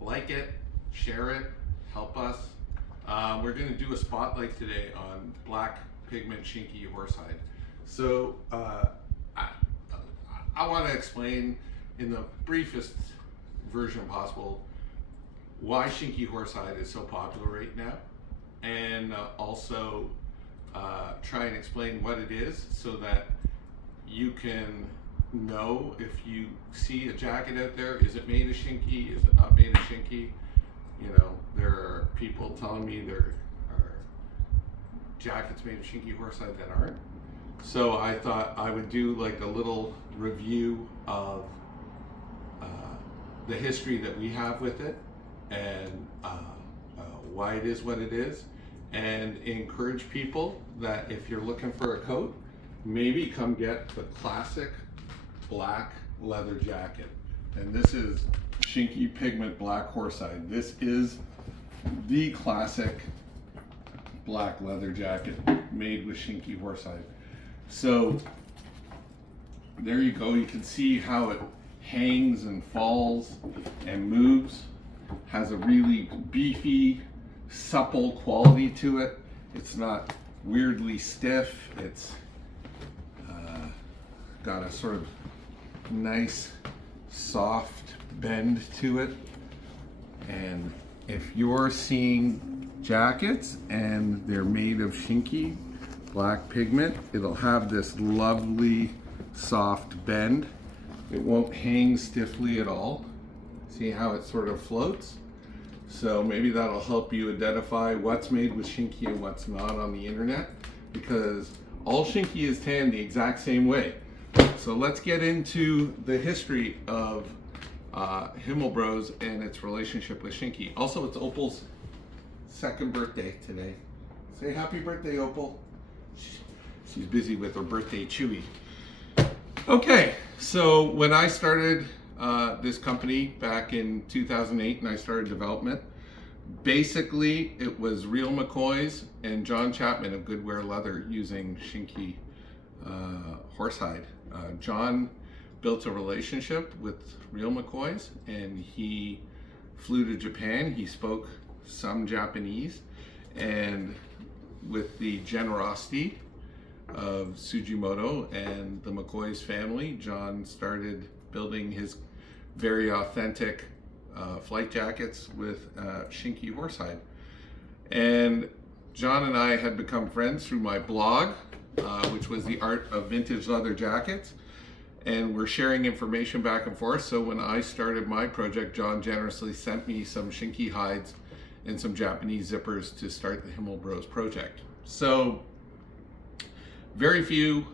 like it, share it, help us. We're going to do a spotlight today on black pigment Shinki horsehide. So I want to explain in the briefest version possible why Shinki horsehide is so popular right now, and also try and explain what it is so that you can know if you see a jacket out there, is it made of Shinki, is it not made of Shinki? You know, there are people telling me there are jackets made of Shinki horsehide that aren't. So I thought I would do like a little review of the history that we have with it, and why it is what it is, and encourage people that if you're looking for a coat, maybe come get the classic black leather jacket. And this is Shinki Pigment Black Horsehide. This is the classic black leather jacket made with Shinki horsehide. So there you go. You can see how it hangs and falls and moves. Has a really beefy, supple quality to it. It's not weirdly stiff. It's got a sort of nice, soft bend to it. And if you're seeing jackets and they're made of Shinki black pigment, it'll have this lovely, soft bend. It won't hang stiffly at all. See how it sort of floats? So maybe that'll help you identify what's made with Shinki and what's not on the internet, because all Shinki is tanned the exact same way. So let's get into the history of Himmelbros and its relationship with Shinki. Also, it's Opal's second birthday today. Say happy birthday, Opal. She's busy with her birthday chewy. Okay, so when I started this company back in 2008 and I started development, basically it was Real McCoys and John Chapman of Goodwear Leather using Shinki horsehide. John built a relationship with Real McCoys and he flew to Japan. He spoke some Japanese, and with the generosity of Sujimoto and the McCoys family, John started building his very authentic flight jackets with Shinki horsehide. And John and I had become friends through my blog, which was The Art of Vintage Leather Jackets, and we're sharing information back and forth. So when I started my project, John generously sent me some Shinki hides and some Japanese zippers to start the Himmelbros project. So very few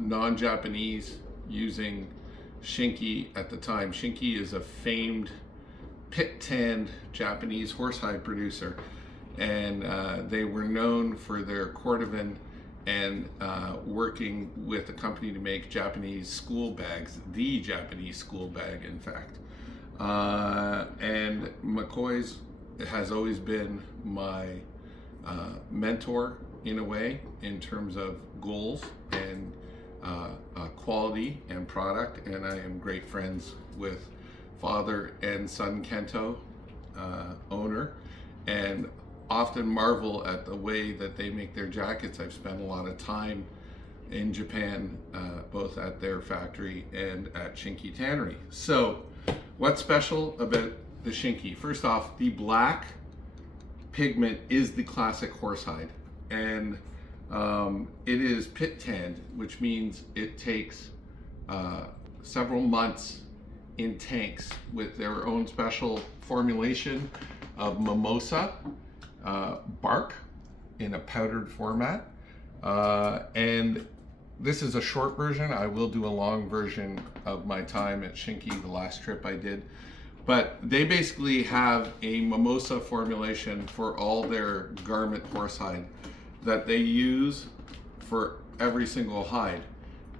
non-Japanese using Shinki at the time. Shinki is a famed pit-tanned Japanese horsehide producer, and they were known for their cordovan and working with a company to make Japanese school bags, the Japanese school bag, in fact. And McCoy's has always been my mentor in a way, in terms of goals and quality and product, and I am great friends with father and son Kento, owner, and often marvel at the way that they make their jackets. I've spent a lot of time in Japan, both at their factory and at Shinki Tannery. So what's special about the Shinki? First off, the black pigment is the classic horsehide, and it is pit tanned, which means it takes several months in tanks with their own special formulation of mimosa bark in a powdered format. And this is a short version. I will do a long version of my time at Shinki, the last trip I did. But they basically have a mimosa formulation for all their garment horsehide that they use for every single hide.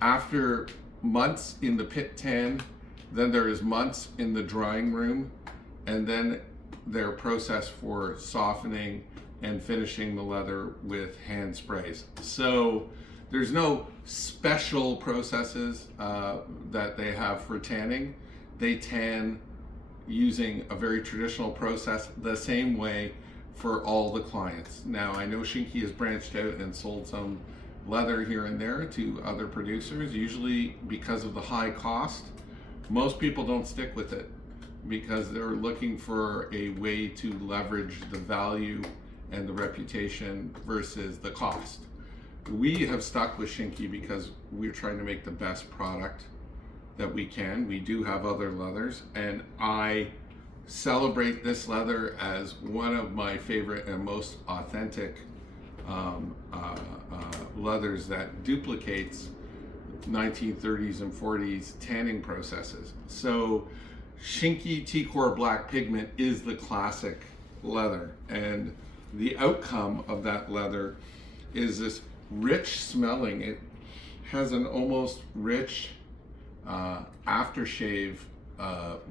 After months in the pit tan, then there is months in the drying room, and then their process for softening and finishing the leather with hand sprays. So there's no special processes that they have for tanning. They tan using a very traditional process the same way for all the clients. Now, I know Shinki has branched out and sold some leather here and there to other producers, usually because of the high cost. Most people don't stick with it because they're looking for a way to leverage the value and the reputation versus the cost. We have stuck with Shinki because we're trying to make the best product that we can. We do have other leathers, and I celebrate this leather as one of my favorite and most authentic leathers that duplicates 1930s and 40s tanning processes. So Shinki T-Core black pigment is the classic leather, and the outcome of that leather is this rich smelling. It has an almost rich aftershave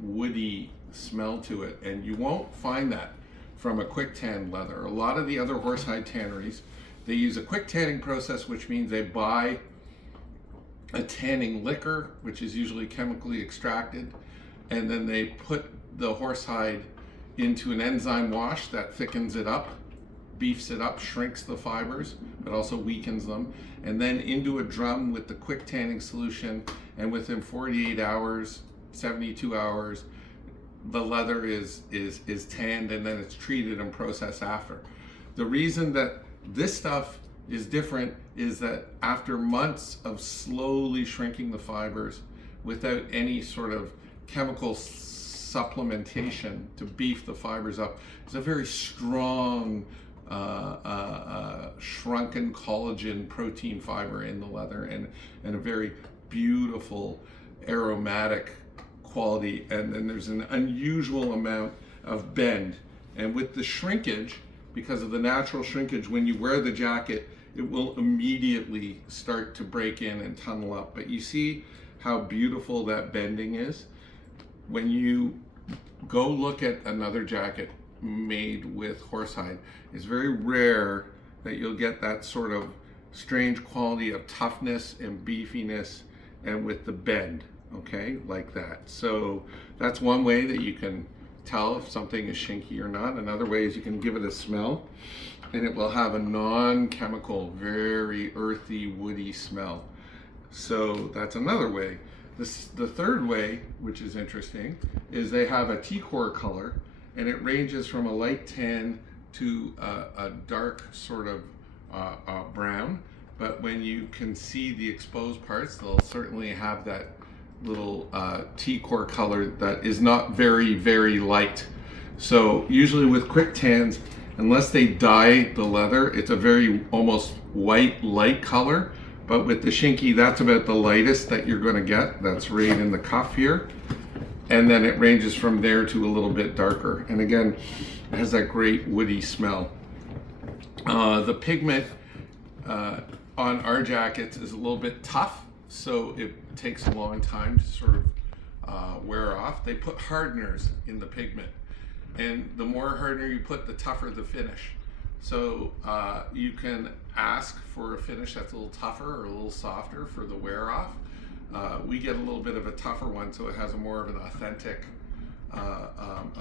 woody smell to it, and you won't find that from a quick tan leather. A lot of the other horsehide tanneries, they use a quick tanning process, which means they buy a tanning liquor, which is usually chemically extracted, and then they put the horsehide into an enzyme wash that thickens it up, beefs it up, shrinks the fibers, but also weakens them, and then into a drum with the quick tanning solution, and within 48 hours, 72 hours, the leather is tanned, and then it's treated and processed after. The reason that this stuff is different is that after months of slowly shrinking the fibers without any sort of chemical supplementation to beef the fibers up, it's a very strong shrunken collagen protein fiber in the leather, and a very beautiful aromatic quality, and then there's an unusual amount of bend. And with the shrinkage, because of the natural shrinkage, when you wear the jacket, it will immediately start to break in and tunnel up. But you see how beautiful that bending is? When you go look at another jacket made with horsehide, it's very rare that you'll get that sort of strange quality of toughness and beefiness and with the bend, okay, like that. So that's one way that you can tell if something is Shinki or not. Another way is you can give it a smell, and it will have a non-chemical, very earthy, woody smell. So that's another way. The third way, which is interesting, is they have a T-Core color, and it ranges from a light tan to a dark sort of brown. But when you can see the exposed parts, they'll certainly have that little T-Core color that is not very, very light. So usually with quick tans, unless they dye the leather, it's a very almost white light color. But with the Shinki, that's about the lightest that you're going to get. That's right in the cuff here. And then it ranges from there to a little bit darker. And again, it has that great woody smell. The pigment on our jackets is a little bit tough, so it takes a long time to sort of wear off. They put hardeners in the pigment, and the more hardener you put, the tougher the finish. So you can ask for a finish that's a little tougher or a little softer for the wear off. We get a little bit of a tougher one, so it has a more of an authentic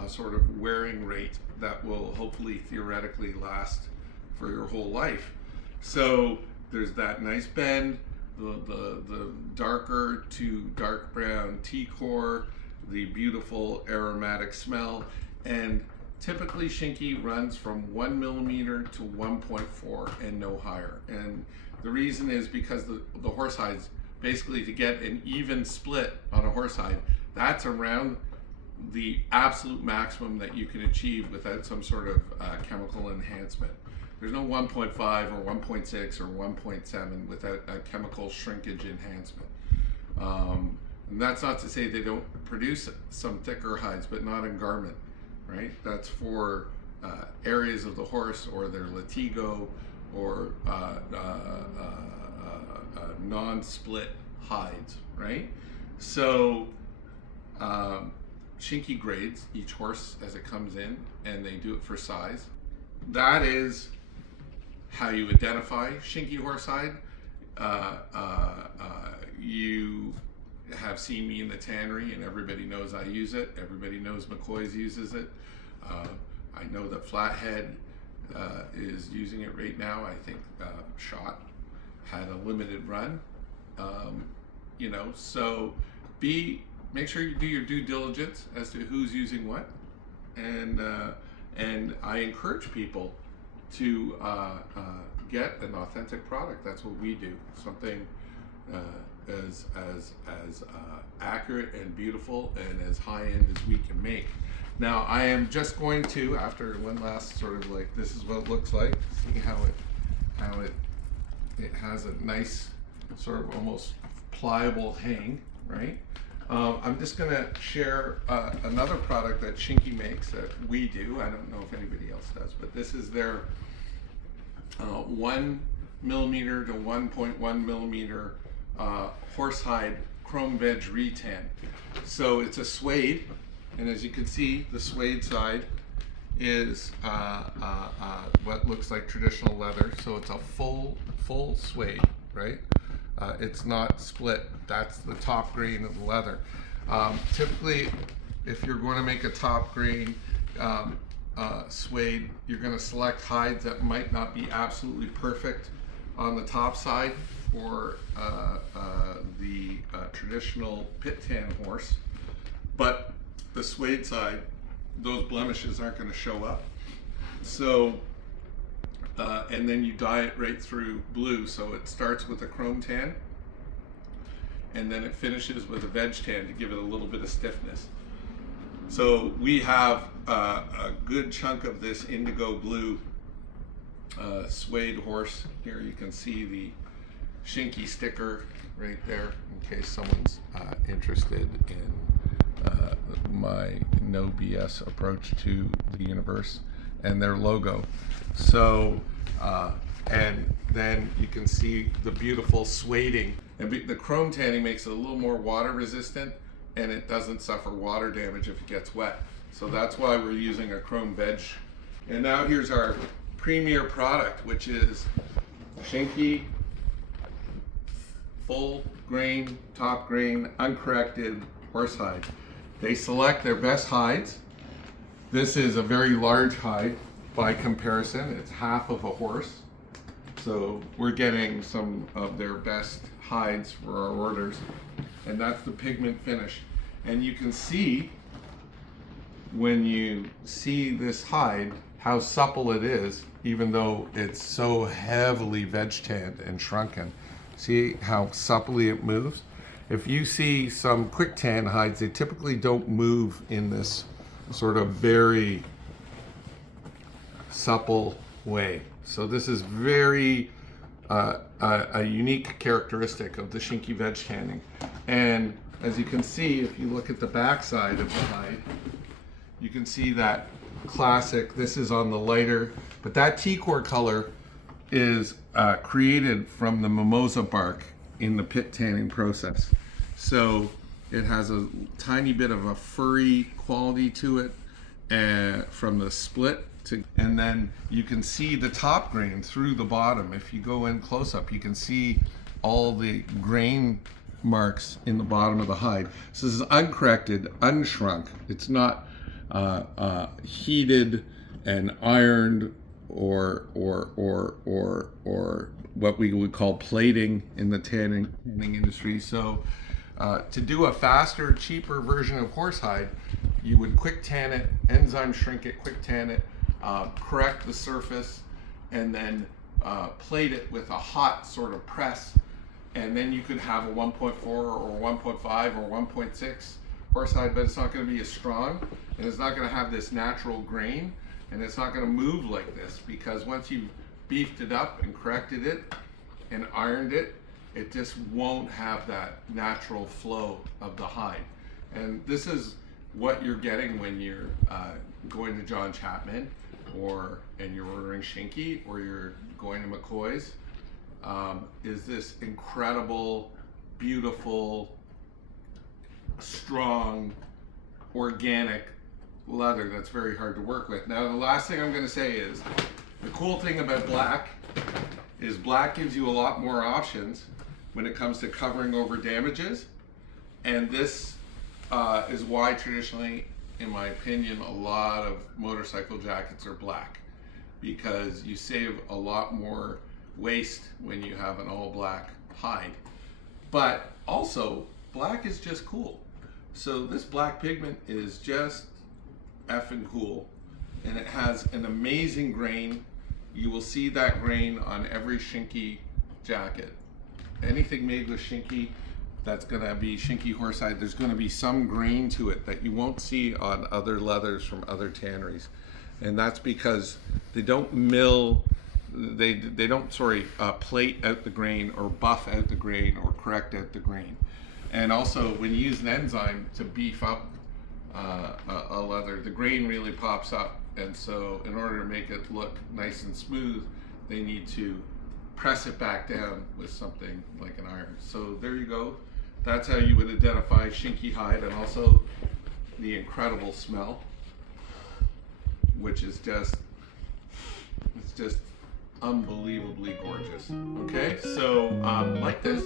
sort of wearing rate that will hopefully theoretically last for your whole life. So there's that nice bend, the darker to dark brown T-Core, the beautiful aromatic smell, and typically Shinki runs from 1 millimeter to 1.4 and no higher. And the reason is because the horsehides, basically to get an even split on a horsehide, that's around the absolute maximum that you can achieve without some sort of chemical enhancement. There's no 1.5 or 1.6 or 1.7 without a chemical shrinkage enhancement. And that's not to say they don't produce some thicker hides, but not in garment, right? That's for areas of the horse or their latigo or non-split hides, right? So Shinki grades each horse as it comes in, and they do it for size. That is how you identify Shinki horsehide. You have seen me in the tannery, and everybody knows I use it. Everybody knows McCoy's uses it. I know that Flathead is using it right now. I think Shot had a limited run. You know, so make sure you do your due diligence as to who's using what, and I encourage people to get an authentic product. That's what we do. Something as accurate and beautiful and as high end as we can make. Now I am just going to, after one last sort of like, this is what it looks like. See how it has a nice sort of almost pliable hang, right? I'm just gonna share another product that Shinki makes that we do. I don't know if anybody else does, but this is their 1 millimeter to 1.1 millimeter horsehide chrome veg retan. So it's a suede, and as you can see, the suede side is what looks like traditional leather. So it's a full suede, right? It's not split. That's the top grain of the leather. Typically, if you're going to make a top grain suede, you're going to select hides that might not be absolutely perfect on the top side for the traditional pit tan horse, but the suede side, those blemishes aren't going to show up. So and then you dye it right through blue, so it starts with a chrome tan and then it finishes with a veg tan to give it a little bit of stiffness. So we have a good chunk of this indigo blue suede horse. Here you can see the Shinki sticker right there in case someone's interested in my no BS approach to the universe and their logo. So and then you can see the beautiful sueding, and the chrome tanning makes it a little more water resistant, and it doesn't suffer water damage if it gets wet. So that's why we're using a chrome veg. And now here's our premier product, which is Shinki full grain, top grain, uncorrected horsehide. They select their best hides. This is a very large hide by comparison. It's half of a horse. So we're getting some of their best hides for our orders. And that's the pigment finish. And you can see, when you see this hide, how supple it is, even though it's so heavily veg tanned and shrunken. See how supplely it moves? If you see some quick tan hides, they typically don't move in this sort of very supple way. So this is very a unique characteristic of the Shinki veg tanning. And as you can see, if you look at the back side of the hide, you can see that classic, this is on the lighter, but that T-core color is created from the mimosa bark in the pit tanning process. So it has a tiny bit of a furry quality to it from the split. And then you can see the top grain through the bottom. If you go in close up, you can see all the grain marks in the bottom of the hide. So this is uncorrected, unshrunk. It's not heated and ironed or what we would call plating in the tanning industry. So to do a faster, cheaper version of horsehide, you would quick tan it, enzyme shrink it, quick tan it, correct the surface, and then plate it with a hot sort of press, and then you could have a 1.4 or 1.5 or 1.6 horsehide, but it's not going to be as strong, and it's not going to have this natural grain, and it's not going to move like this, because once you've beefed it up and corrected it and ironed it, it just won't have that natural flow of the hide. And this is what you're getting when you're going to John Chapman, and you're ordering Shinki, or you're going to McCoy's, is this incredible, beautiful, strong, organic leather that's very hard to work with. Now, the last thing I'm going to say is, the cool thing about black is black gives you a lot more options when it comes to covering over damages, And this is why traditionally, in my opinion, a lot of motorcycle jackets are black, because you save a lot more waste when you have an all black hide. But also, black is just cool. So this black pigment is just effing cool, and it has an amazing grain. You will see that grain on every Shinki jacket. Anything made with Shinki, that's gonna be Shinki horsehide. There's gonna be some grain to it that you won't see on other leathers from other tanneries, and that's because they don't mill. They don't plate out the grain or buff out the grain or correct out the grain. And also, when you use an enzyme to beef up a leather, the grain really pops up, and so in order to make it look nice and smooth, they need to press it back down with something like an iron. So there you go. That's how you would identify Shinki hide, and also the incredible smell, which is just, it's just unbelievably gorgeous. Okay, so like this.